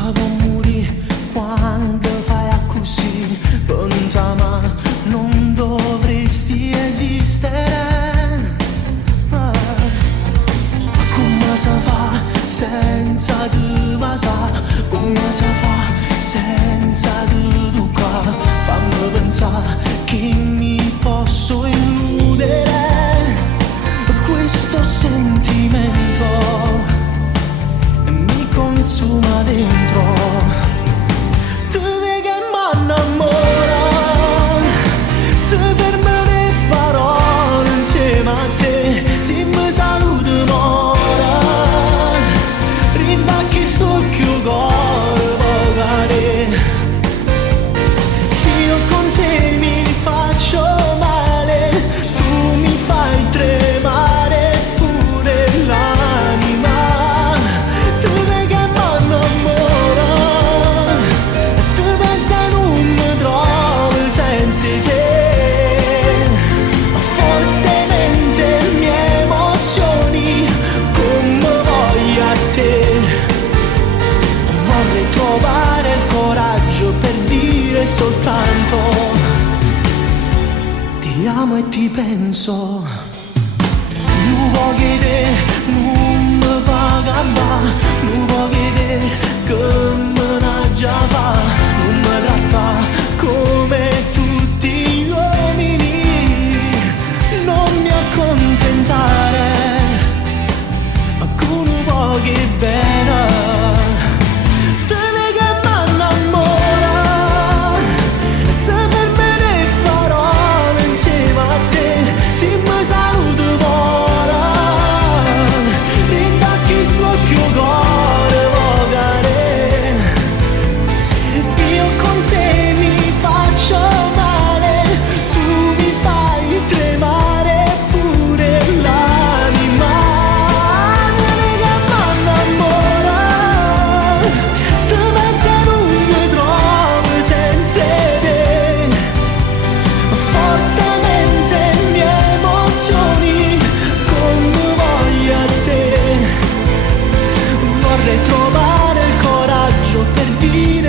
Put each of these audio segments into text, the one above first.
può morire quando fai così, per ma non dovresti esistere. Come si fa senza di masa? Come si fa senza di duca? Fammi pensare che mi posso illudere questo sentimento e mi consuma dentro. Tu vedi che m'annamora, se fermo le parole insieme a te, se mi saluti m'ora, rimbacchi sto più cuore vocare. Io con te mi faccio male, tu mi fai tremare pure l'anima. Tu vedi che m'annamora, tu pensa non mi trovi senza te. Fortemente le mie emozioni come voglio a te. Vorrei trovare il coraggio per dire soltanto ti amo e ti penso. Non vuoi che non mi fa gamba, non vuoi che me ne già fa, non mi tratta come tutti gli uomini, non mi accontentare, ma con un po' che bene.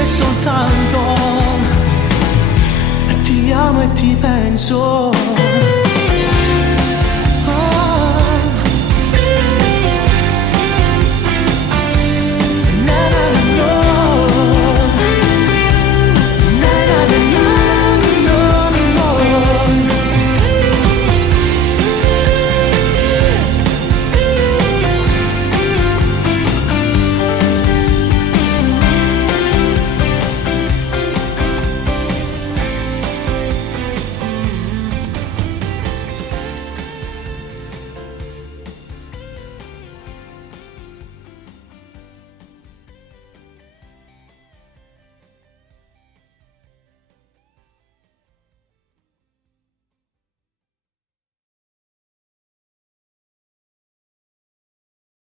Soltanto ti amo e ti penso.